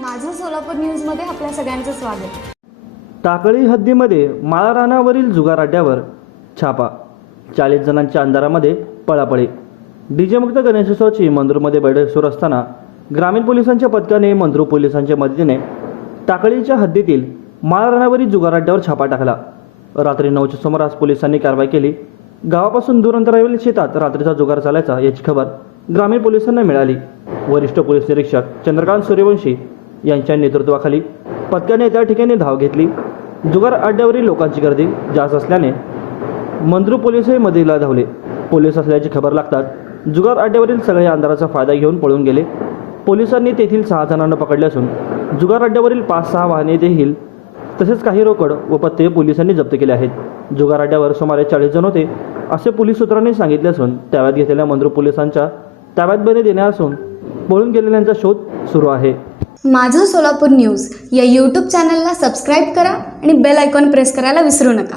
माझं सोलापूर न्यूजमध्ये आपल्या सगळ्यांचं स्वागत. टाकळी हद्दीमध्ये माळा रानावरील जुगार अड्ड्यावर छापा. चाळीस जणांच्या अंधारामध्ये पळापळी. डीजेमुक्त गणेशोत्सवाची मंदूरमध्ये बैठक सुरू असताना ग्रामीण पोलिसांच्या पथकाने मंदूर पोलिसांच्या मदतीने टाकळीच्या हद्दीतील माळा रानावरील जुगार अड्ड्यावर छापा टाकला. रात्री नऊच्या सुमारास पोलिसांनी कारवाई केली. गावापासून दूर अंतरावरील शेतात रात्रीचा जुगार चालायचा याची खबर ग्रामीण पोलिसांना मिळाली. वरिष्ठ पोलीस निरीक्षक चंद्रकांत सूर्यवंशी यांच्या नेतृत्वाखाली पथकाने त्या ठिकाणी धाव घेतली. जुगार अड्ड्यावरील लोकांची गर्दी जास्त असल्याने मंद्रू पोलीसही मदतीला धावले. पोलीस असल्याची खबर लागतात जुगार अड्ड्यावरील सगळे अंधाराचा फायदा घेऊन पळून गेले. पोलिसांनी तेथील सहा जणांना पकडले असून जुगार अड्ड्यावरील पाच सहा वाहने देखील तसेच काही रोकड व पत्ते पोलिसांनी जप्त केले आहेत. जुगार अड्ड्यावर सुमारे चाळीस जण होते असे पोलीस सूत्रांनी सांगितले असून ताब्यात घेतलेल्या मंद्रू पोलिसांच्या ताब्यात बने देण्यात असून पळून गेलेल्यांचा शोध सुरू आहे. माझं सोलापूर न्यूज या यूट्यूब चॅनलला सबस्क्राईब करा आणि बेल आयकॉन प्रेस करायला विसरू नका.